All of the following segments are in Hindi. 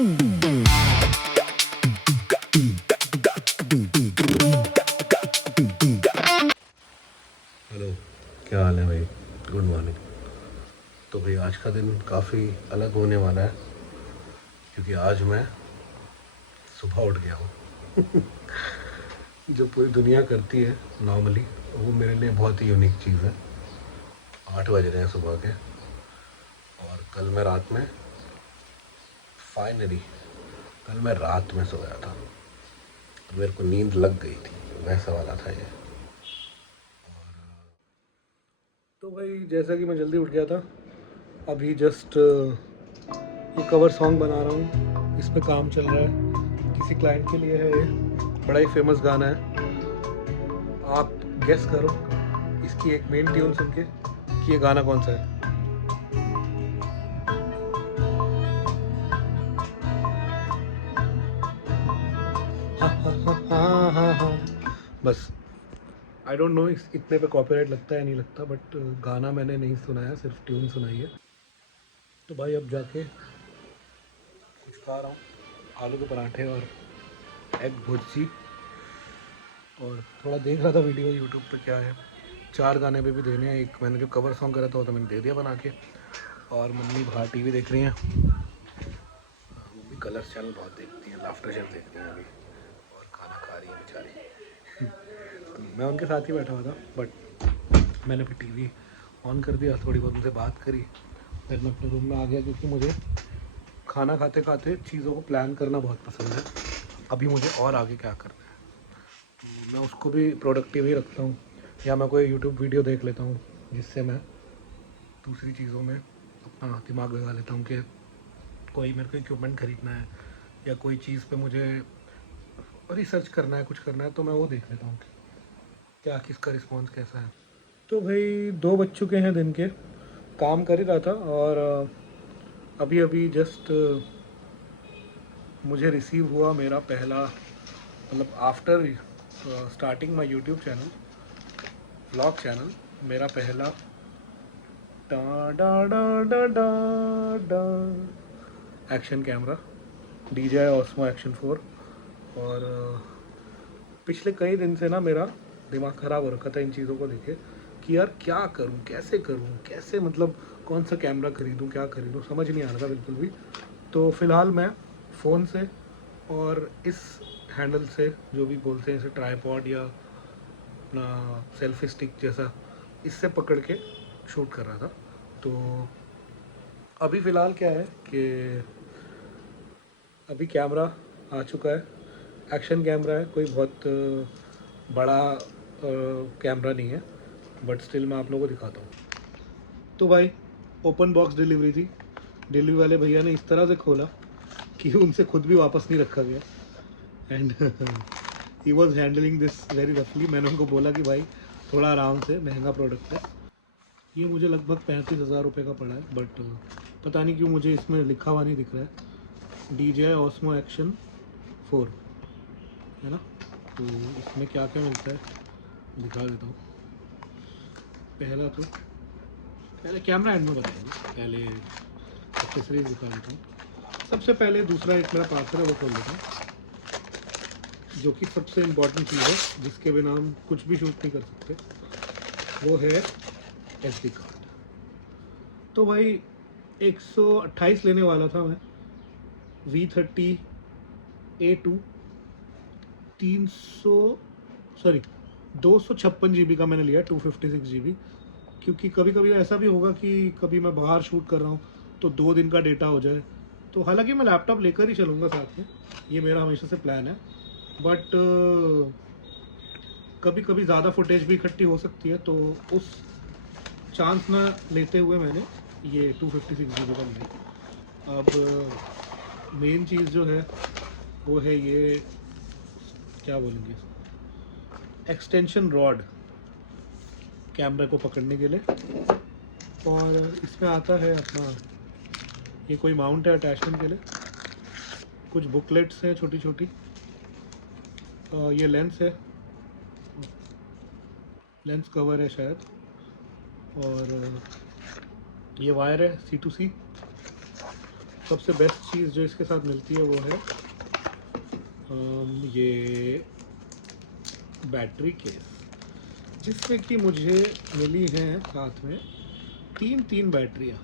हेलो, क्या हाल है भाई? Good morning. तो भाई आज का दिन काफ़ी अलग होने वाला है क्योंकि आज मैं सुबह उठ गया हूँ। जो पूरी दुनिया करती है नॉर्मली, वो मेरे लिए बहुत ही यूनिक चीज़ है। 8 बज रहे हैं सुबह के, और फाइनली कल मैं रात में सोया था, तो मेरे को नींद लग गई थी, वैसा वाला था ये। तो भाई जैसा कि मैं जल्दी उठ गया था, अभी जस्ट ये कवर सॉन्ग बना रहा हूँ, इस पे काम चल रहा है, किसी क्लाइंट के लिए है। ये बड़ा ही फेमस गाना है। आप गेस करो इसकी एक मेन ट्यून सुन के कि ये गाना कौन सा है। हाँ हाँ हाँ हाँ हाँ हाँ। बस आई डोंट नो इस इतने पे कॉपीराइट लगता है नहीं लगता, बट गाना मैंने नहीं सुनाया, सिर्फ ट्यून सुनाई है। तो भाई अब जाके कुछ खा रहा हूँ, आलू के पराठे और एग भुर्जी, और थोड़ा देख रहा था वीडियो यूट्यूब पे क्या है। 4 गाने पे भी देने हैं। एक मैंने जो कवर सॉन्ग करा था वो तो मैंने दे दिया बना के, और मम्मी बाहर टीवी देख रही हैं। मम्मी कलर्स चैनल बहुत देखती हैं, लाफ्टर शेफ देखती हैं अभी, और खाना खा रही है बेचारी। तो मैं उनके साथ ही बैठा हुआ था, बट मैंने फिर टीवी ऑन कर दिया, थोड़ी बहुत उनसे बात करी, फिर मैं अपने रूम में आ गया, क्योंकि मुझे खाना खाते खाते चीज़ों को प्लान करना बहुत पसंद है। अभी मुझे और आगे क्या करना है, तो मैं उसको भी प्रोडक्टिव ही रखता हूँ, या मैं कोई यूट्यूब वीडियो देख लेता हूँ जिससे मैं दूसरी चीज़ों में अपना दिमाग लगा लेता हूँ कि कोई मेरे को इक्विपमेंट ख़रीदना है या कोई चीज़ पे मुझे रिसर्च करना है, कुछ करना है, तो मैं वो देख लेता हूँ कि क्या किसका रिस्पॉन्स कैसा है। तो भाई 2 बज चुके हैं दिन के, काम कर ही रहा था, और अभी अभी जस्ट मुझे रिसीव हुआ मेरा पहला, मतलब after starting my YouTube channel, vlog channel, मेरा पहला डा डा डा डा डा डा action camera, DJI Osmo Action 4। और पिछले कई दिन से ना मेरा दिमाग ख़राब हो रखा था इन चीज़ों को देखे कि यार क्या करूं, कैसे मतलब कौन सा कैमरा ख़रीदूं, क्या ख़रीदूं, समझ नहीं आ रहा था बिल्कुल भी। तो फ़िलहाल मैं फ़ोन से और इस हैंडल से, जो भी बोलते हैं इसे, ट्राईपॉड या अपना सेल्फी स्टिक जैसा, इससे पकड़ के शूट कर रहा था। तो अभी फ़िलहाल क्या है कि अभी कैमरा आ चुका है, एक्शन कैमरा है, कोई बहुत बड़ा कैमरा नहीं है, बट स्टिल मैं आप लोगों को दिखाता हूँ। तो भाई ओपन बॉक्स डिलीवरी थी, डिलीवरी वाले भैया ने इस तरह से खोला कि उनसे खुद भी वापस नहीं रखा गया, and he was handling this very रफली। मैंने उनको बोला कि भाई थोड़ा आराम से, महंगा प्रोडक्ट है। ये मुझे लगभग 35,000 रुपये का पड़ा है, बट पता नहीं क्यों मुझे इसमें लिखा हुआ नहीं दिख रहा है, DJI Osmo Action 4, है ना। तो इसमें क्या क्या मिलता है दिखा देता हूँ। पहले कैमरा एंड में बताएंगे, पहले एक्सेसरीज दिखा देता हूँ। सबसे पहले दूसरा एक मेरा पार्सल है वो खोल लेता हूँ, जो कि सबसे इम्पोर्टेंट चीज़ है, जिसके बिना हम कुछ भी शूट नहीं कर सकते, वो है SD कार्ड। तो भाई 128 लेने वाला था मैं, V30A2, 300 सॉरी 256 GB का मैंने लिया, 256 GB, क्योंकि कभी कभी ऐसा भी होगा कि कभी मैं बाहर शूट कर रहा हूँ तो 2 दिन का डेटा हो जाए। तो हालांकि मैं लैपटॉप लेकर ही चलूँगा साथ में, ये मेरा हमेशा से प्लान है, बट कभी कभी ज़्यादा फुटेज भी इकट्ठी हो सकती है, तो उस चांस ना लेते हुए मैंने ये 256 GB का लिया। अब मेन चीज़ जो है वो है ये, क्या बोलेंगे, एक्सटेंशन रॉड कैमरे को पकड़ने के लिए। और इसमें आता है अपना, ये कोई माउंट है अटैचमेंट के लिए, कुछ बुकलेट्स हैं छोटी छोटी, ये लेंस है, लेंस कवर है शायद, और ये वायर है C to C, सबसे बेस्ट चीज़ जो इसके साथ मिलती है वो है ये बैटरी केस, जिसमें कि मुझे मिली हैं साथ में 3 बैटरियाँ।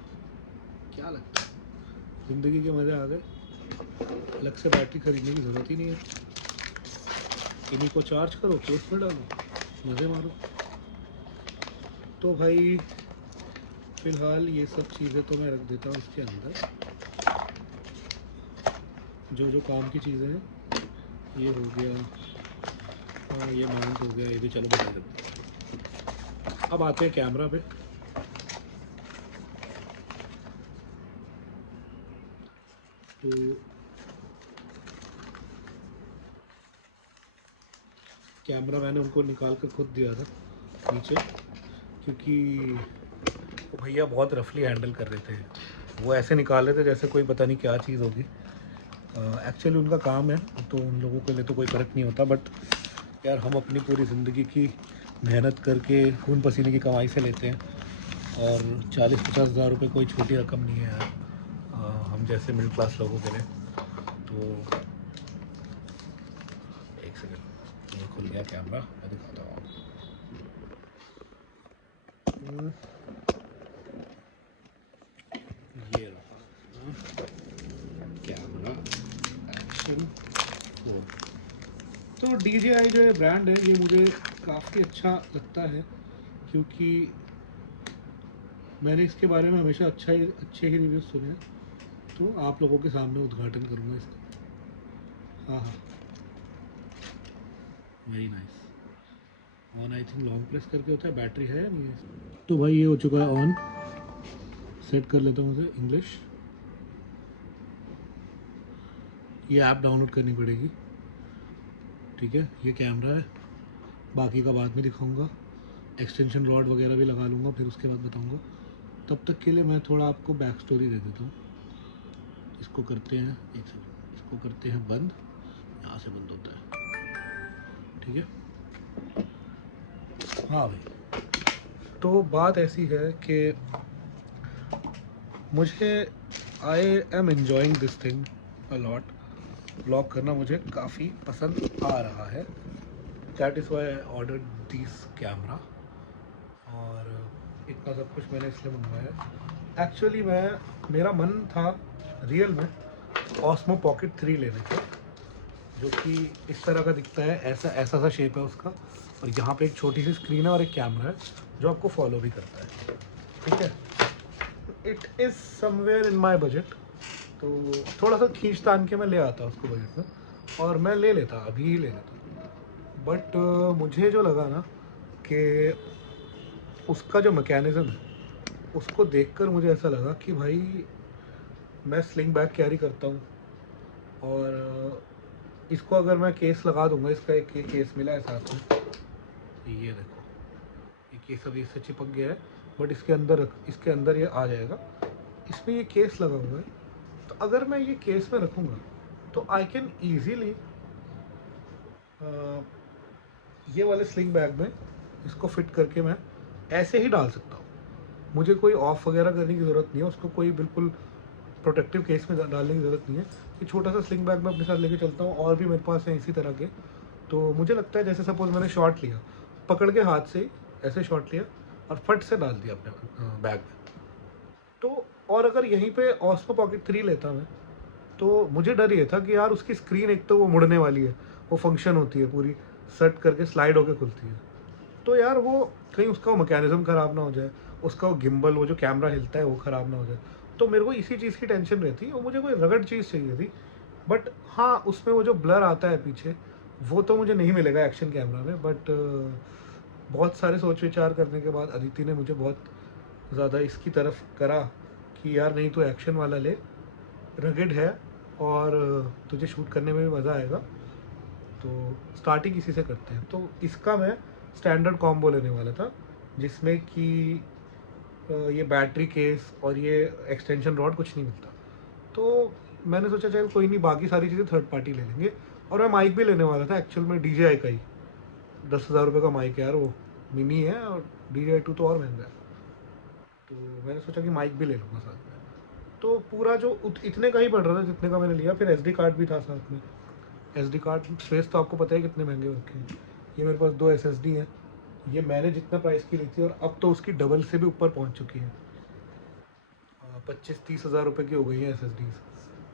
क्या लगता है, ज़िंदगी के मज़े आ गए। अलग से बैटरी खरीदने की ज़रूरत ही नहीं है, इन्हीं को चार्ज करो, केस में डालो, मज़े मारो। तो भाई फ़िलहाल ये सब चीज़ें तो मैं रख देता हूँ इसके अंदर। जो जो काम की चीज़ें हैं, ये हो गया और ये माउंट हो गया, ये भी चलो बता देते हैं। अब आते हैं कैमरा पे। तो कैमरा मैंने उनको निकाल कर खुद दिया था नीचे, क्योंकि भैया बहुत रफली हैंडल कर रहे थे। वो ऐसे निकाल रहे थे जैसे कोई पता नहीं क्या चीज़ होगी। एक्चुअली उनका काम है, तो उन लोगों के लिए तो कोई फ़र्क नहीं होता, बट यार हम अपनी पूरी ज़िंदगी की मेहनत करके खून पसीने की कमाई से लेते हैं, और 40-50 हज़ार रुपये कोई छोटी रकम नहीं है यार हम जैसे मिडिल क्लास लोगों के लिए। तो एक सेकंड, ये खुल गया कैमरा, मैं दिखाता हूँ। ये रहा कैमरा एक्शन 4। तो DJI जो है ब्रांड है, ये मुझे काफ़ी अच्छा लगता है, क्योंकि मैंने इसके बारे में हमेशा अच्छे ही रिव्यूज़ सुने हैं। तो आप लोगों के सामने उद्घाटन करूँगा इसका। हाँ हाँ, very nice. On I think long press करके होता है, बैटरी है या नहीं है। तो भाई ये हो चुका है ऑन। सेट कर लेता हूँ मुझे इंग्लिश। ये ऐप डाउनलोड करनी पड़ेगी, ठीक है। ये कैमरा है, बाकी का बाद में दिखाऊंगा। एक्सटेंशन रॉड वगैरह भी लगा लूँगा, फिर उसके बाद बताऊंगा। तब तक के लिए मैं थोड़ा आपको बैक स्टोरी दे देता हूँ। इसको करते हैं, एक सेकंड, इसको करते हैं बंद। यहाँ से बंद होता है, ठीक है। हाँ भाई, तो बात ऐसी है कि मुझे I am enjoying this thing a lot. Blog करना मुझे काफ़ी पसंद आ रहा है। That is why I order this camera, और इतना सब कुछ मैंने इसलिए मंगवाया। एक्चुअली मेरा मन था रियल में ऑस्मो पॉकेट 3 लेने का, जो कि इस तरह का दिखता है। ऐसा सा शेप है उसका, और यहाँ पे एक छोटी सी स्क्रीन है और एक कैमरा है जो आपको फॉलो भी करता है, ठीक है। It is somewhere in my budget, तो थोड़ा सा खींच तान के मैं ले आता उसको बजट में, और मैं ले लेता, अभी ही ले लेता। बट मुझे जो लगा ना कि उसका जो मैकेनिज़्म है, उसको देखकर मुझे ऐसा लगा कि भाई मैं स्लिंग बैग कैरी करता हूँ, और इसको अगर मैं केस लगा दूंगा, इसका एक ये केस मिला है साथ में, ये देखो, ये केस अभी इससे चिपक गया है, बट इसके अंदर ये आ जाएगा। इसमें ये केस लगा हुआ है, तो अगर मैं ये केस में रखूँगा तो आई कैन ईजीली ये वाले स्लिंग बैग में इसको फिट करके मैं ऐसे ही डाल सकता हूँ। मुझे कोई ऑफ वगैरह करने की ज़रूरत नहीं है, उसको कोई बिल्कुल प्रोटेक्टिव केस में डालने की ज़रूरत नहीं है। ये छोटा सा स्लिंग बैग मैं अपने साथ लेके चलता हूँ, और भी मेरे पास है इसी तरह के। तो मुझे लगता है जैसे सपोज़ मैंने शॉट लिया, पकड़ के हाथ से ऐसे शॉट लिया और फट से डाल दिया अपने बैग में। तो और अगर यहीं पे ऑस्मो पॉकेट 3 लेता मैं, तो मुझे डर ये था कि यार उसकी स्क्रीन एक तो वो मुड़ने वाली है, वो फंक्शन होती है पूरी, सेट करके स्लाइड होकर खुलती है। तो यार वो कहीं उसका वो मैकेनिज़्म ख़राब ना हो जाए, उसका वो गिम्बल, वो जो कैमरा हिलता है वो ख़राब ना हो जाए। तो मेरे को इसी चीज़ की टेंशन रहती, और मुझे कोई रगड़ चीज़ चाहिए थी। बट हाँ, उसमें वो जो ब्लर आता है पीछे, वो तो मुझे नहीं मिलेगा एक्शन कैमरा में। बट बहुत सारे सोच विचार करने के बाद अदिति ने मुझे बहुत ज़्यादा इसकी तरफ करा कि यार नहीं, तो एक्शन वाला ले, रगड़ है और तुझे शूट करने में भी मज़ा आएगा। तो स्टार्टिंग इसी से करते हैं। तो इसका मैं स्टैंडर्ड कॉम्बो लेने वाला था, जिसमें कि ये बैटरी केस और ये एक्सटेंशन रॉड कुछ नहीं मिलता। तो मैंने सोचा चल कोई नहीं, बाकी सारी चीज़ें थर्ड पार्टी ले लेंगे। और मैं माइक भी लेने वाला था एक्चुअल में, DJI का ही 10,000 रुपये का माइक है यार, वो मिनी है, और DJI 2 तो और महंगा है। तो मैंने सोचा कि माइक भी ले लूँगा साथ में। तो पूरा जो इतने का ही पड़ रहा था जितने का मैंने लिया। फिर SD कार्ड भी था साथ में। SD कार्ड स्पेस तो आपको पता है कितने महंगे होते हैं। ये मेरे पास 2 SSD हैं। ये मैंने जितना प्राइस की ली थी और अब तो उसकी डबल से भी ऊपर पहुंच चुकी है। 25-30 हज़ार रुपये की हो गई हैं SSDs,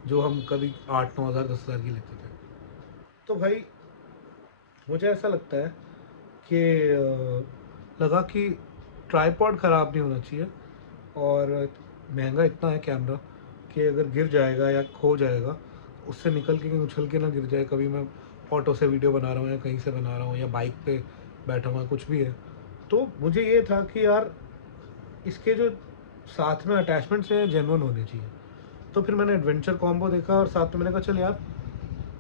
जो हम कभी 8-9 हज़ार 10 हज़ार की लेते थे। तो भाई मुझे ऐसा लगता है कि लगा कि ट्राईपॉड ख़राब नहीं होना चाहिए, और महंगा इतना है कैमरा कि अगर गिर जाएगा या खो जाएगा, उससे निकल के कहीं उछल के ना गिर जाए। कभी मैं ऑटो से वीडियो बना रहा हूँ या कहीं से बना रहा हूँ या बाइक पे बैठा हुआ कुछ भी है, तो मुझे ये था कि यार इसके जो साथ में अटैचमेंट्स हैं जेन्युइन होने चाहिए। तो फिर मैंने एडवेंचर कॉम्बो देखा और साथ में मैंने कहा चल यार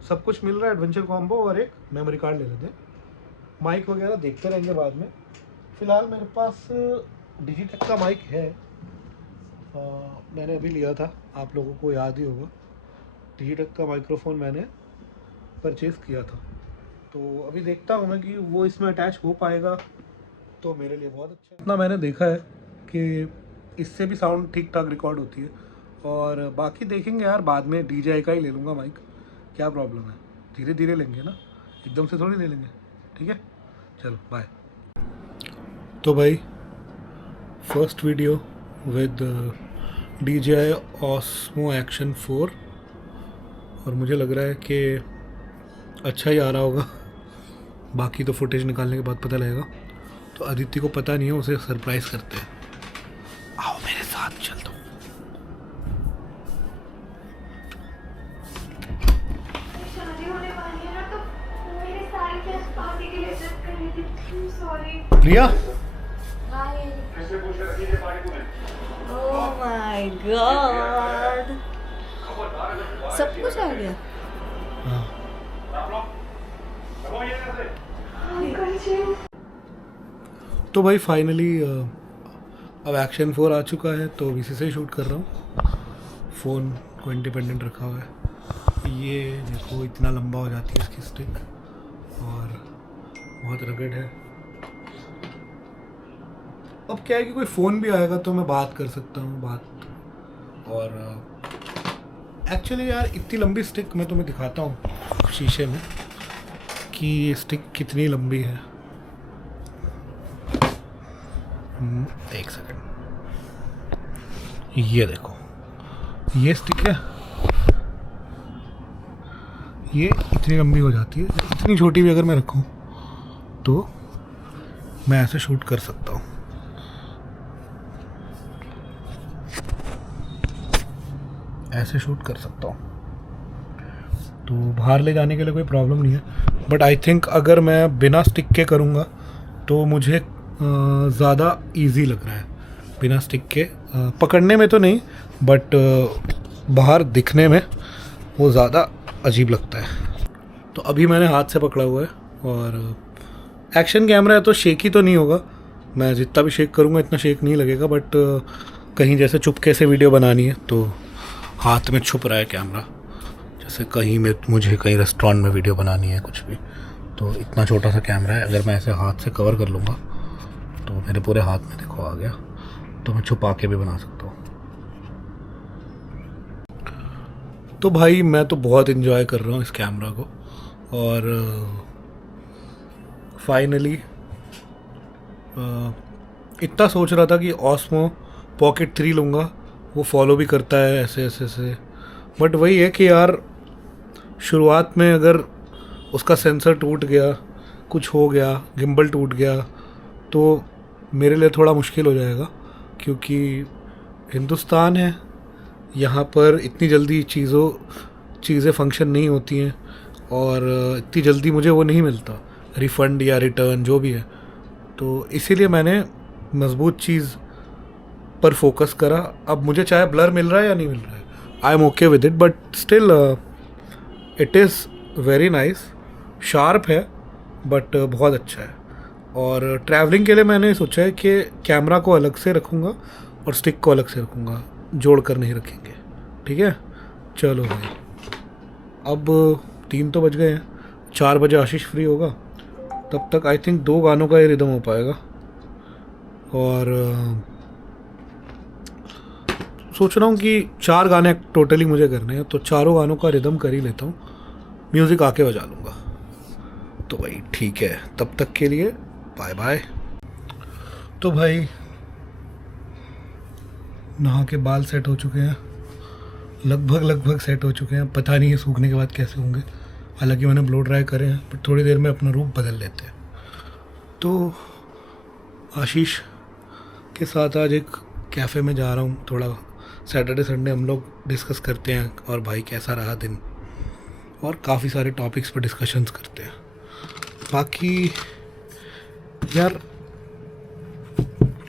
सब कुछ मिल रहा है, एडवेंचर कॉम्बो और एक मेमोरी कार्ड ले लेते हैं। माइक वगैरह देखते रहेंगे बाद में। फ़िलहाल मेरे पास डिजिटेक का माइक है। मैंने अभी लिया था, आप लोगों को याद ही होगा। डिजिटेक का माइक्रोफोन मैंने परचेज़ किया था, तो अभी देखता हूँ मैं कि वो इसमें अटैच हो पाएगा तो मेरे लिए बहुत अच्छा है। इतना मैंने देखा है कि इससे भी साउंड ठीक ठाक रिकॉर्ड होती है, और बाकी देखेंगे यार बाद में। DJI का ही ले लूँगा माइक, क्या प्रॉब्लम है, धीरे धीरे लेंगे ना, एकदम से थोड़ी ले लेंगे। ठीक है, चलो बाय। तो भाई first video with DJI Osmo Action 4, और मुझे लग रहा है कि अच्छा ही आ रहा होगा। बाकी तो फुटेज निकालने के बाद पता लगेगा। तो अदिति को पता नहीं है, उसे सरप्राइज़ करते हैं। आओ मेरे साथ चल दो। शादी होने वाली है ना, तो मेरे सारे फ्रेंड्स पार्टी के लिए जिद कर रहे थे। Sorry. Priya, hi. Oh my God, सब कुछ आ गया। हाँ तो भाई फाइनली अब Action 4 आ चुका है, तो इसी से ही शूट कर रहा हूँ। फ़ोन को इंडिपेंडेंट रखा हुआ है। ये देखो इतना लंबा हो जाती है इसकी स्टिक, और बहुत रगड़ है। अब क्या है कि कोई फ़ोन भी आएगा तो मैं बात कर सकता हूँ बात। और एक्चुअली यार इतनी लंबी स्टिक मैं तुम्हें दिखाता हूँ शीशे में कि ये स्टिक कितनी लंबी है। एक सेकंड, ये देखो, ये स्टिक है, ये इतनी लंबी हो जाती है। इतनी छोटी भी अगर मैं रखूं तो मैं ऐसे शूट कर सकता हूँ। ऐसे शूट कर सकता हूँ, तो बाहर ले जाने के लिए कोई प्रॉब्लम नहीं है। बट आई थिंक अगर मैं बिना स्टिक के करूँगा तो मुझे ज़्यादा इजी लग रहा है। बिना स्टिक के पकड़ने में तो नहीं, बट बाहर दिखने में वो ज़्यादा अजीब लगता है। तो अभी मैंने हाथ से पकड़ा हुआ है, और एक्शन कैमरा है तो शेक ही तो नहीं होगा। मैं जितना भी शेक करूँगा इतना शेक नहीं लगेगा। बट कहीं जैसे चुपके से वीडियो बनानी है तो हाथ में छुप रहा है कैमरा। जैसे कहीं में मुझे कहीं रेस्टोरेंट में वीडियो बनानी है कुछ भी, तो इतना छोटा सा कैमरा है, अगर मैं ऐसे हाथ से कवर कर लूँगा तो मेरे पूरे हाथ में देखो आ गया, तो मैं छुपा के भी बना सकता हूँ। तो भाई मैं तो बहुत इन्जॉय कर रहा हूँ इस कैमरा को, और फाइनली इतना सोच रहा था कि Osmo Pocket 3 लूँगा, वो फॉलो भी करता है ऐसे ऐसे ऐसे। बट वही है कि यार शुरुआत में अगर उसका सेंसर टूट गया, कुछ हो गया, गिम्बल टूट गया, तो मेरे लिए थोड़ा मुश्किल हो जाएगा। क्योंकि हिंदुस्तान है, यहाँ पर इतनी जल्दी चीज़ें फंक्शन नहीं होती हैं, और इतनी जल्दी मुझे वो नहीं मिलता रिफ़ंड या रिटर्न जो भी है। तो इसीलिए मैंने मज़बूत चीज़ पर फोकस करा। अब मुझे चाहे ब्लर मिल रहा है या नहीं मिल रहा है, I am okay with it, but still it is very nice. Sharp है बट बहुत अच्छा है। और ट्रैवलिंग के लिए मैंने सोचा है कि कैमरा को अलग से रखूँगा और स्टिक को अलग से रखूँगा, जोड़ कर नहीं रखेंगे। ठीक है, चलो भाई, अब 3 तो बज गए हैं, 4 बजे आशीष फ्री होगा, तब तक आई थिंक 2 गानों का ही रिदम हो पाएगा। और सोच रहा हूँ कि 4 गाने टोटली मुझे करने हैं, तो चारों गानों का रिदम कर ही लेता हूँ, म्यूज़िक आके बजा लूँगा। तो भाई ठीक है, तब तक के लिए बाय बाय। तो भाई नहा के बाल सेट हो चुके हैं, लगभग सेट हो चुके हैं। पता नहीं है सूखने के बाद कैसे होंगे, हालांकि मैंने ब्लो ड्राई करे हैं, पर थोड़ी देर में अपना रूप बदल लेते हैं। तो आशीष के साथ आज एक कैफ़े में जा रहा हूँ, थोड़ा सैटरडे संडे हम लोग डिस्कस करते हैं और भाई कैसा रहा दिन, और काफ़ी सारे टॉपिक्स पर डिस्कशंस करते हैं। बाकी यार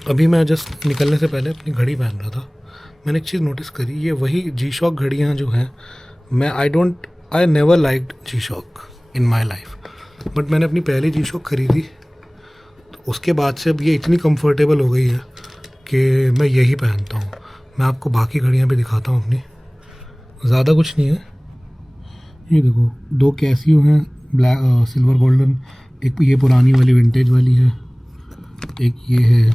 अभी मैं जस्ट निकलने से पहले अपनी घड़ी पहन रहा था, मैंने एक चीज़ नोटिस करी, ये वही G-Shock घड़ियाँ जो हैं, I never liked G-Shock in my life, but मैंने अपनी पहली G-Shock ख़रीदी तो उसके बाद से अब ये इतनी कंफर्टेबल हो गई है कि मैं यही पहनता हूँ। मैं आपको बाकी घड़ियाँ भी दिखाता हूँ अपनी, ज़्यादा कुछ नहीं है। ये देखो 2 कैसियो हैं, ब्लैक सिल्वर गोल्डन, एक ये पुरानी वाली विंटेज वाली है, एक ये है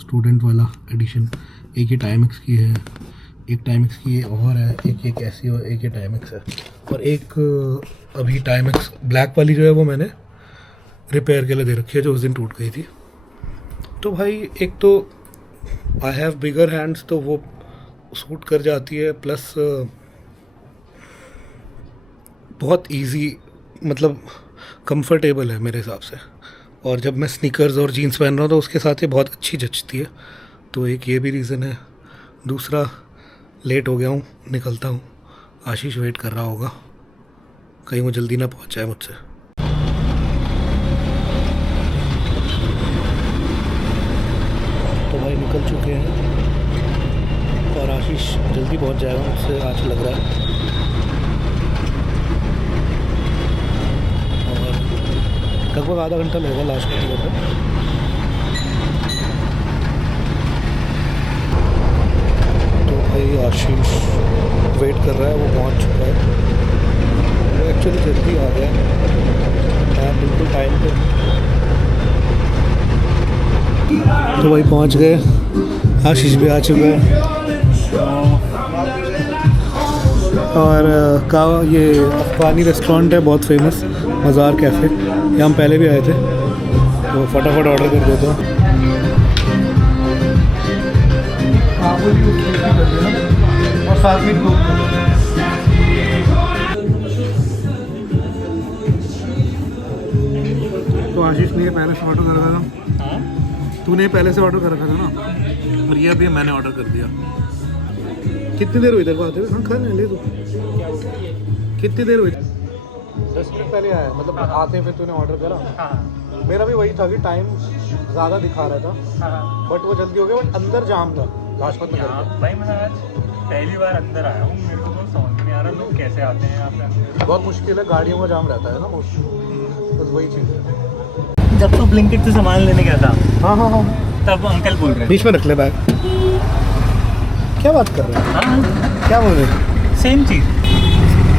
स्टूडेंट वाला एडिशन, एक ये टाइमेक्स की है, एक टाइमेक्स की ये और है, एक ये कैसियो, एक ये टाइमेक्स है, और एक अभी टाइमेक्स ब्लैक वाली जो है वो मैंने रिपेयर के लिए दे रखी है, जो उस दिन टूट गई थी। तो भाई एक तो आई हैव बिगर हैंड्स, तो वो सूट कर जाती है, प्लस बहुत इजी, मतलब कंफर्टेबल है मेरे हिसाब से। और जब मैं स्नीकर्स और जीन्स पहन रहा हूँ तो उसके साथ ये बहुत अच्छी जचती है, तो एक ये भी रीज़न है। दूसरा लेट हो गया हूँ, निकलता हूँ, आशीष वेट कर रहा होगा, कहीं वो जल्दी ना पहुँच जाए मुझसे। तो भाई निकल चुके हैं और आशीष जल्दी पहुँच जाएगा मुझसे, आज लग रहा है। लगभग आधा घंटा लगेगा लास्ट में टिकट में। तो भाई आशीष वेट कर रहा है, वो पहुंच चुका है, वो एक्चुअली जल्दी आ गया है, बिल्कुल टाइम पे। तो भाई पहुंच गए, आशीष भी आ चुका है, और ये अफगानी रेस्टोरेंट है बहुत फेमस, मज़ार कैफ़े, यहाँ हम पहले भी आए थे, तो फटाफट ऑर्डर कर देते हैं। और साथ में तो आशीष ने पहले से ऑर्डर कर रखा था, तूने पहले से ऑर्डर कर रखा था ना, और ये अभी मैंने ऑर्डर कर दिया। कितनी देर हुई तेरे को आते हुए? हाँ खा ले तू, कितनी देर हुई? 10 मिनट पहले आया, मतलब आते फिर तूने ऑर्डर करा। हाँ। मेरा भी वही था कि टाइम ज़्यादा दिखा रहा था। हाँ। बट वो जल्दी हो गया, बट अंदर जाम था लाजपत में। भाई मैं आज पहली बार अंदर आया हूँ, मेरे को तो समझ नहीं आ रहा लोग कैसे आते हैं यहाँ पे। बहुत मुश्किल है, गाड़ियों का जाम रहता है ना मोस्टली, बस वही चीज़ है। जब तो ब्लिंकिट से सामान लेने गया था, हाँ, तब अंकल बोल रहे बीच में रख ले बैग। क्या बात कर रहे हैं? हाँ, क्या बोल रहे हैं? सेम चीज़।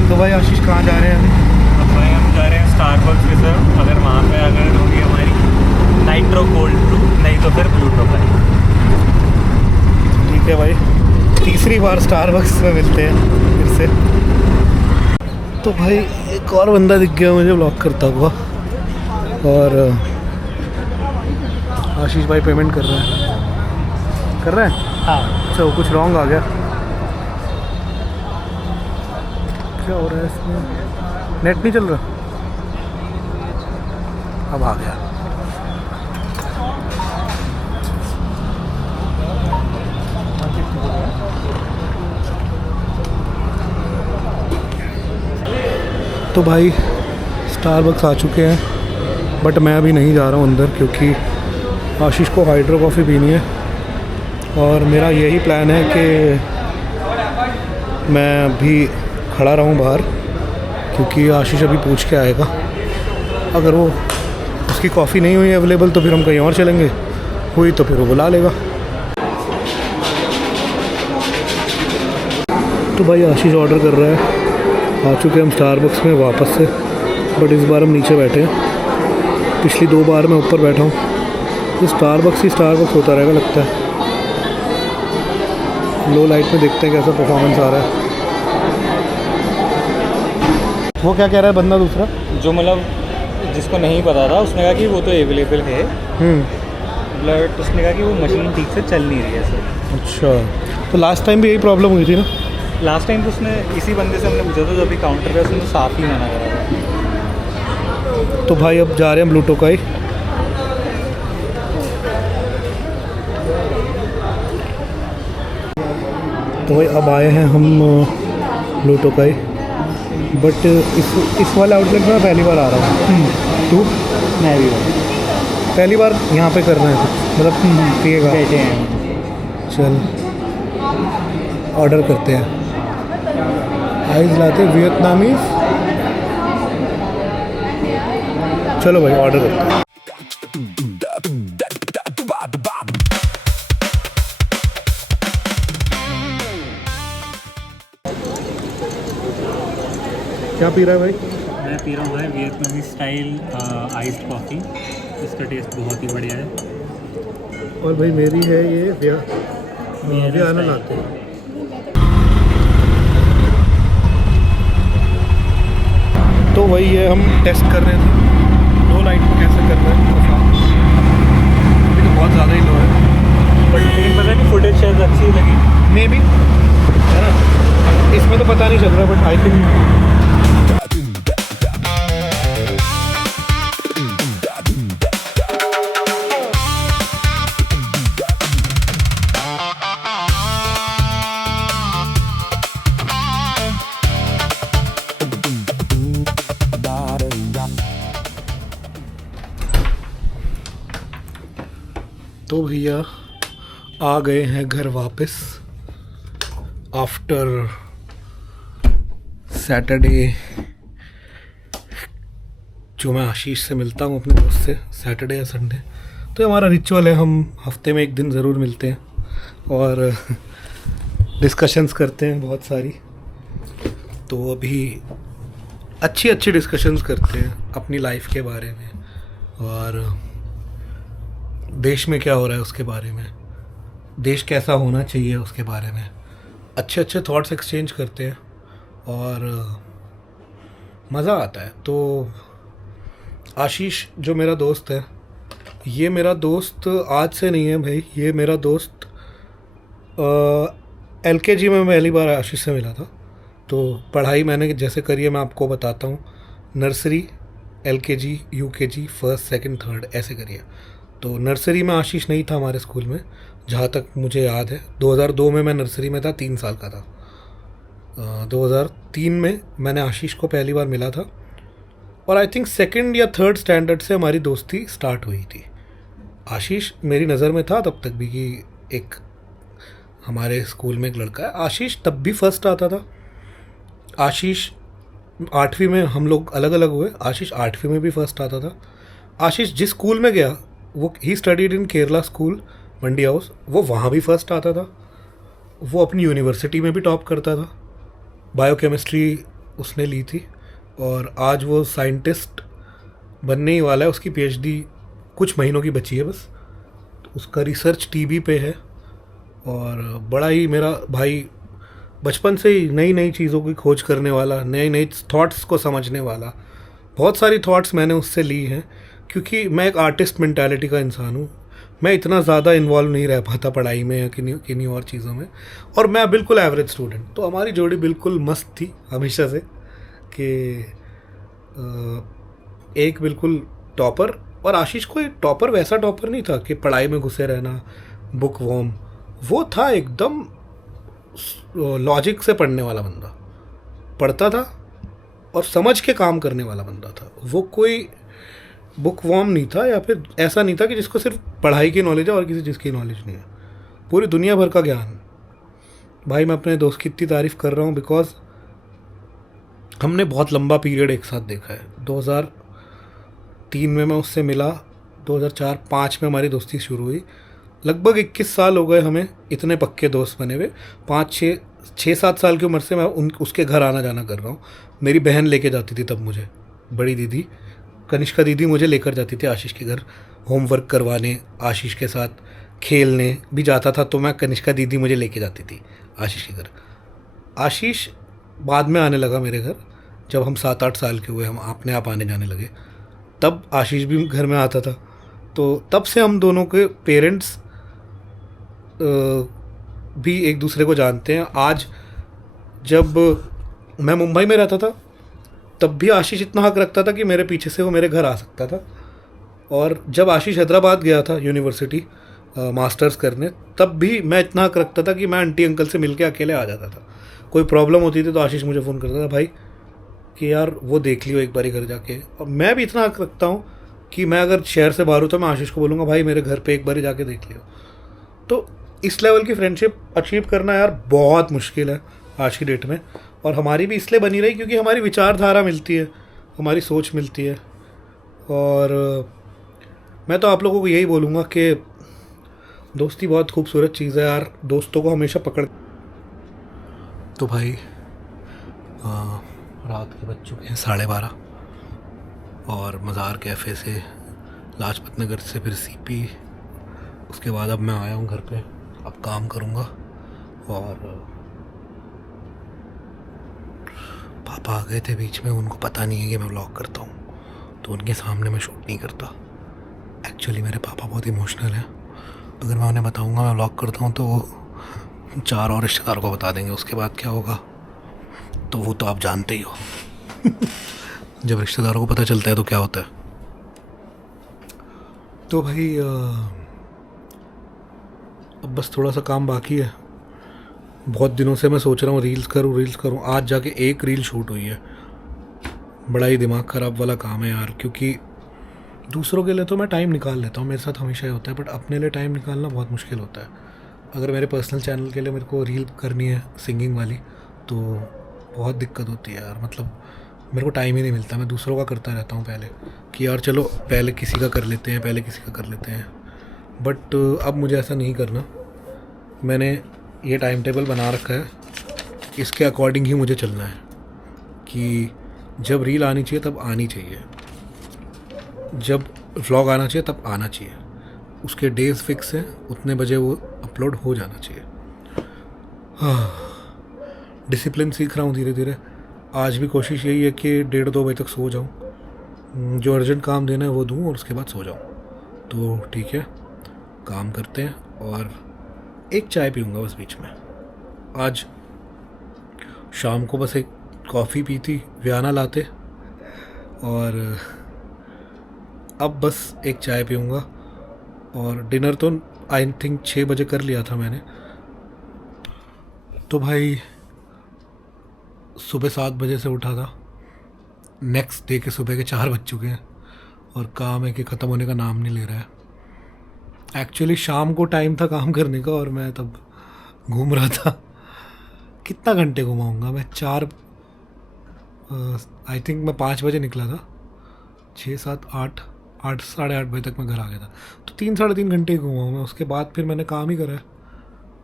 तो भाई आशीष कहाँ जा रहे हैं? अब भाई हम जा रहे हैं स्टारबक्स के सर, अगर वहाँ पे अगर होगी हमारी नाइट्रो कोल्ड ब्रू, नहीं तो फिर ब्लूटो भाई। ठीक है भाई, तीसरी बार स्टारबक्स में मिलते हैं फिर से। तो भाई एक और बंदा दिख गया मुझे ब्लॉक करता हुआ, और आशीष भाई पेमेंट कर रहे हैं। हाँ, अच्छा, कुछ रॉन्ग आ गया, क्या हो रहा है इसमें? नेट नहीं चल रहा, अब आ गया। तो भाई स्टारबक्स आ चुके हैं, बट मैं अभी नहीं जा रहा हूँ अंदर, क्योंकि आशीष को हाइड्रो कॉफ़ी पीनी है, और मेरा यही प्लान है कि मैं अभी खड़ा रहूँ बाहर, क्योंकि आशीष अभी पूछ के आएगा। अगर वो उसकी कॉफ़ी नहीं हुई अवेलेबल तो फिर हम कहीं और चलेंगे, हुई तो फिर वो बुला लेगा। तो भाई आशीष ऑर्डर कर रहा है, आ चुके हम स्टारबक्स में वापस से, बट इस बार हम नीचे बैठे हैं। पिछली 2 बार मैं ऊपर बैठा हूँ, तो स्टारबक्स ही स्टारबक्स होता रहेगा लगता है। लो लाइट में देखते हैं कैसा परफॉर्मेंस आ रहा है। वो क्या कह रहा है बंदा दूसरा? जो मतलब जिसको नहीं पता था उसने कहा कि वो तो अवेलेबल है, बट उसने कहा कि वो मशीन ठीक से चल नहीं रही है सर। अच्छा, तो लास्ट टाइम भी यही प्रॉब्लम हुई थी ना? लास्ट टाइम तो उसने इसी बंदे से हमने पूछा था, जो अभी काउंटर पे उसने तो साफ़ ही मना करा था। तो भाई अब जा रहे हैं हम ब्लू टोकाई। तो भाई अब आए हैं हम ब्लू टोकाई, बट इस वाले आउटलेट में मैं पहली बार आ रहा हूँ। तू? मैं भी पहली बार यहाँ पे करना है कुछ, मतलब पिएगा? बैठे हैं। चल ऑर्डर करते हैं। आइस लाते वियतनामीज। चलो भाई ऑर्डर करते हैं। क्या पी रहा है भाई? मैं पी रहा हूँ भाई वियतनामी स्टाइल आइस्ड कॉफ़ी। इसका टेस्ट बहुत ही बढ़िया है। और भाई मेरी है ये वियना लाते। तो वही है, हम टेस्ट कर रहे थे लो लाइट में कैसे करना है। अभी तो बहुत ज़्यादा ही लो है, बट लेकिन पता नहीं फुटेज शायद अच्छी लगी मे बी, है ना? इसमें तो पता नहीं चल रहा, बट आई थिंक तो भैया आ गए हैं घर वापस आफ्टर सैटरडे। जो मैं आशीष से मिलता हूँ अपने दोस्त से सैटरडे या संडे, तो हमारा रिचुअल है, हम हफ्ते में एक दिन ज़रूर मिलते हैं और डिस्कशंस करते हैं बहुत सारी। तो अभी अच्छी डिस्कशंस करते हैं अपनी लाइफ के बारे में और देश में क्या हो रहा है उसके बारे में, देश कैसा होना चाहिए उसके बारे में अच्छे थॉट्स एक्सचेंज करते हैं और मज़ा आता है। तो आशीष जो मेरा दोस्त है, ये मेरा दोस्त आज से नहीं है भाई, ये मेरा दोस्त LKG में पहली बार आशीष से मिला था। तो पढ़ाई मैंने जैसे करी है मैं आपको बताता हूँ, nursery, LKG, UKG, first, second, third ऐसे करी है। तो नर्सरी में आशीष नहीं था हमारे स्कूल में, जहाँ तक मुझे याद है। 2002 में मैं नर्सरी में था, 3 साल का था। 2003 में मैंने आशीष को पहली बार मिला था और आई थिंक सेकंड या थर्ड स्टैंडर्ड से हमारी दोस्ती स्टार्ट हुई थी। आशीष मेरी नज़र में था तब तक भी कि एक हमारे स्कूल में एक लड़का है। आशीष तब भी फर्स्ट आता था। आशीष 8वीं में हम लोग अलग अलग हुए, आशीष 8वीं में भी फर्स्ट आता था। आशीष जिस स्कूल में गया वो he studied in Kerala school Mandi house, वो वहाँ भी फर्स्ट आता था। वो अपनी यूनिवर्सिटी में भी टॉप करता था, बायोकेमिस्ट्री उसने ली थी और आज वो साइंटिस्ट बनने ही वाला है। उसकी PhD कुछ महीनों की बची है बस। तो उसका रिसर्च TB पे है और बड़ा ही मेरा भाई बचपन से ही नई चीज़ों की खोज करने वाला, नई थॉट्स को समझने वाला। बहुत सारी थॉट्स मैंने उससे ली हैं क्योंकि मैं एक आर्टिस्ट मेंटालिटी का इंसान हूँ। मैं इतना ज़्यादा इन्वॉल्व नहीं रह पाता पढ़ाई में या किन्हीं और चीज़ों में, और मैं बिल्कुल एवरेज स्टूडेंट। तो हमारी जोड़ी बिल्कुल मस्त थी हमेशा से कि एक बिल्कुल टॉपर, और आशीष कोई टॉपर वैसा टॉपर नहीं था कि पढ़ाई में घुसे रहना, बुक वॉर्म। वो था एकदम लॉजिक से पढ़ने वाला बंदा, पढ़ता था और समझ के काम करने वाला बंदा था। वो कोई बुक वॉर्म नहीं था, या फिर ऐसा नहीं था कि जिसको सिर्फ पढ़ाई की नॉलेज है और किसी चीज़ की नॉलेज नहीं है। पूरी दुनिया भर का ज्ञान। भाई मैं अपने दोस्त की इतनी तारीफ़ कर रहा हूँ बिकॉज हमने बहुत लंबा पीरियड एक साथ देखा है। 2003 में मैं उससे मिला, 2004-05 में हमारी दोस्ती शुरू हुई। लगभग 21 साल हो गए हमें इतने पक्के दोस्त बने हुए। 6-7 साल की उम्र से मैं उसके घर आना जाना कर रहा हूँ। मेरी बहन लेके जाती थी तब मुझे, बड़ी दीदी कनिष्का दीदी मुझे लेकर जाती थी आशीष के घर होमवर्क करवाने, आशीष के साथ खेलने भी जाता था तो मैं कनिष्का दीदी मुझे लेके जाती थी आशीष के घर। आशीष बाद में आने लगा मेरे घर, जब हम 7-8 साल के हुए, हम अपने आप आने जाने लगे, तब आशीष भी घर में आता था। तो तब से हम दोनों के पेरेंट्स भी एक दूसरे को जानते हैं। आज जब मैं मुंबई में रहता था तब भी आशीष इतना हक रखता था कि मेरे पीछे से वो मेरे घर आ सकता था, और जब आशीष हैदराबाद गया था यूनिवर्सिटी मास्टर्स करने, तब भी मैं इतना हक रखता था कि मैं आंटी अंकल से मिल के अकेले आ जाता था। कोई प्रॉब्लम होती थी तो आशीष मुझे फ़ोन करता था, भाई कि यार वो देख लियो एक बारी घर जाके। और मैं भी इतना हक रखता हूँ कि मैं अगर शहर से बाहर हूँ तो मैं आशीष को बोलूँगा, भाई मेरे घर पे एक बारी जाके देख लियो। तो इस लेवल की फ्रेंडशिप अचीव करना यार बहुत मुश्किल है आज की डेट में, और हमारी भी इसलिए बनी रही क्योंकि हमारी विचारधारा मिलती है, हमारी सोच मिलती है। और मैं तो आप लोगों को यही बोलूँगा कि दोस्ती बहुत खूबसूरत चीज़ है यार, दोस्तों को हमेशा पकड़। तो भाई रात के बज चुके हैं 12:30, और मज़ार कैफ़े से लाजपत नगर से फिर सीपी, उसके बाद अब मैं आया हूँ घर पे, अब काम करूँगा। और पापा आ गए थे बीच में, उनको पता नहीं है कि मैं व्लॉग करता हूँ, तो उनके सामने मैं शूट नहीं करता। एक्चुअली मेरे पापा बहुत इमोशनल हैं, अगर मैं उन्हें बताऊँगा मैं व्लॉग करता हूँ तो वो 4 और रिश्तेदारों को बता देंगे, उसके बाद क्या होगा तो वो तो आप जानते ही हो। जब रिश्तेदारों को पता चलता है तो क्या होता है। तो भाई अब बस थोड़ा सा काम बाकी है। बहुत दिनों से मैं सोच रहा हूँ रील्स करूँ। आज जाके एक रील शूट हुई है। बड़ा ही दिमाग ख़राब वाला काम है यार, क्योंकि दूसरों के लिए तो मैं टाइम निकाल लेता हूँ, मेरे साथ हमेशा ही होता है, बट अपने लिए टाइम निकालना बहुत मुश्किल होता है। अगर मेरे पर्सनल चैनल के लिए मेरे को रील करनी है सिंगिंग वाली तो बहुत दिक्कत होती है यार, मतलब मेरे को टाइम ही नहीं मिलता। मैं दूसरों का करता रहता हूँ पहले कि यार चलो पहले किसी का कर लेते हैं, बट अब मुझे ऐसा नहीं करना। मैंने ये टाइम टेबल बना रखा है, इसके अकॉर्डिंग ही मुझे चलना है कि जब रील आनी चाहिए तब आनी चाहिए, जब व्लॉग आना चाहिए तब आना चाहिए, उसके डेज फिक्स हैं, उतने बजे वो अपलोड हो जाना चाहिए। डिसिप्लिन सीख रहा हूँ धीरे धीरे। आज भी कोशिश यही है कि 1:30-2 बजे तक सो जाऊँ, जो अर्जेंट काम देना है वो दूँ और उसके बाद सो जाऊँ। तो ठीक है, काम करते हैं, और एक चाय पीऊँगा बस बीच में। आज शाम को बस एक कॉफ़ी पी थी वियाना लाते, और अब बस एक चाय पीऊँगा। और डिनर तो आई थिंक 6 बजे कर लिया था मैंने। तो भाई सुबह 7 बजे से उठा था, नेक्स्ट डे के सुबह के 4 बज चुके हैं, और काम है कि ख़त्म होने का नाम नहीं ले रहा है। एक्चुअली शाम को टाइम था काम करने का, और मैं तब घूम रहा था। कितना घंटे घुमाऊँगा मैं? आई थिंक मैं 5 बजे निकला था, 6, 7, 8 साढ़े 8 बजे तक मैं घर आ गया था। तो 3-3.5 घंटे घुमा हूँ मैं। उसके बाद फिर मैंने काम ही करा है।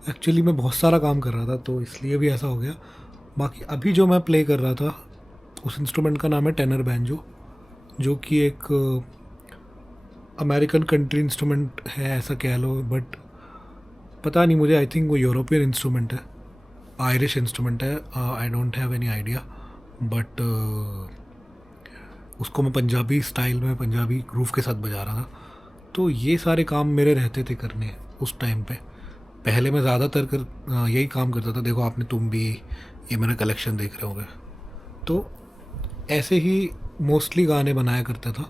एक्चुअली मैं बहुत सारा काम कर रहा था तो इसलिए भी ऐसा हो गया। बाकी अभी जो मैं प्ले कर रहा था उस इंस्ट्रूमेंट का नाम है टेनर बैंजो, जो कि एक अमेरिकन कंट्री इंस्ट्रूमेंट है ऐसा कह लो, बट पता नहीं मुझे, आई थिंक वो यूरोपियन इंस्ट्रूमेंट है, आयरिश इंस्ट्रूमेंट है, I don't have any idea. But उसको मैं पंजाबी स्टाइल में, पंजाबी ग्रूव के साथ बजा रहा था। तो ये सारे काम मेरे रहते थे करने उस टाइम पे। पहले मैं ज़्यादातर यही काम करता था। देखो आपने तुम भी ये मेरा कलेक्शन देख रहे होंगे, तो ऐसे ही मोस्टली गाने बनाया करता था।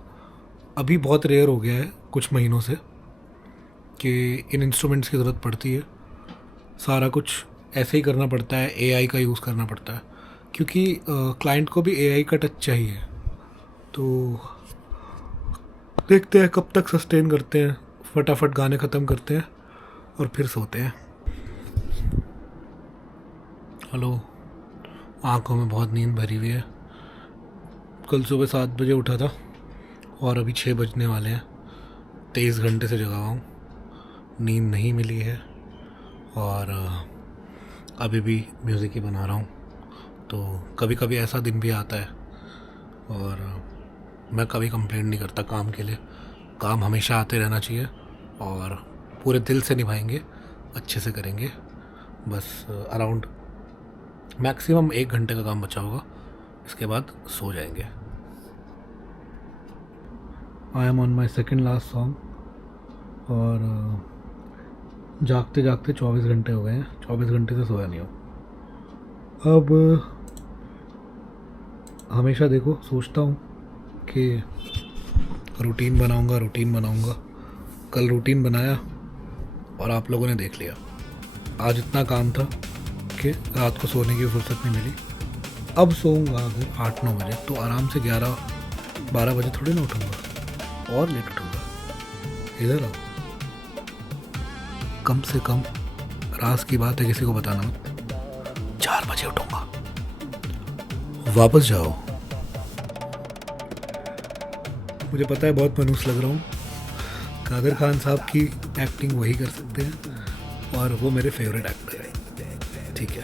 अभी बहुत रेयर हो गया है कुछ महीनों से कि इन इंस्ट्रूमेंट्स की ज़रूरत पड़ती है। सारा कुछ ऐसे ही करना पड़ता है, एआई का यूज़ करना पड़ता है, क्योंकि क्लाइंट को भी एआई का टच चाहिए। तो देखते हैं कब तक सस्टेन करते हैं, फटाफट गाने ख़त्म करते हैं और फिर सोते हैं। हेलो, आँखों में बहुत नींद भरी हुई है। कल सुबह 7 बजे उठा था और अभी 6 बजने वाले हैं। 23 घंटे से जगा हुआ हूँ, नींद नहीं मिली है, और अभी भी म्यूज़िक ही बना रहा हूँ। तो कभी कभी ऐसा दिन भी आता है, और मैं कभी कंप्लेंट नहीं करता काम के लिए। काम हमेशा आते रहना चाहिए, और पूरे दिल से निभाएंगे, अच्छे से करेंगे। बस अराउंड मैक्सिमम 1 घंटे का काम बचा होगा, इसके बाद सो जाएंगे। I am on my second last song और जागते जागते 24 घंटे हो गए हैं, 24 घंटे से सोया नहीं हूँ। अब हमेशा देखो सोचता हूँ कि रूटीन बनाऊँगा। कल रूटीन बनाया और आप लोगों ने देख लिया। आज इतना काम था कि रात को सोने की फुर्सत नहीं मिली। अब सोऊंगा अगर 8-9 बजे तो आराम से 11-12 बजे थोड़ी ना उठूँगा और लेट उठूँगा। इधर आओ, कम से कम राज की बात है, किसी को बताना मत। 4 बजे उठूँगा। वापस जाओ। मुझे पता है बहुत मनूस लग रहा हूँ। कादर खान साहब की एक्टिंग वही कर सकते हैं और वो मेरे फेवरेट एक्टर हैं। ठीक है।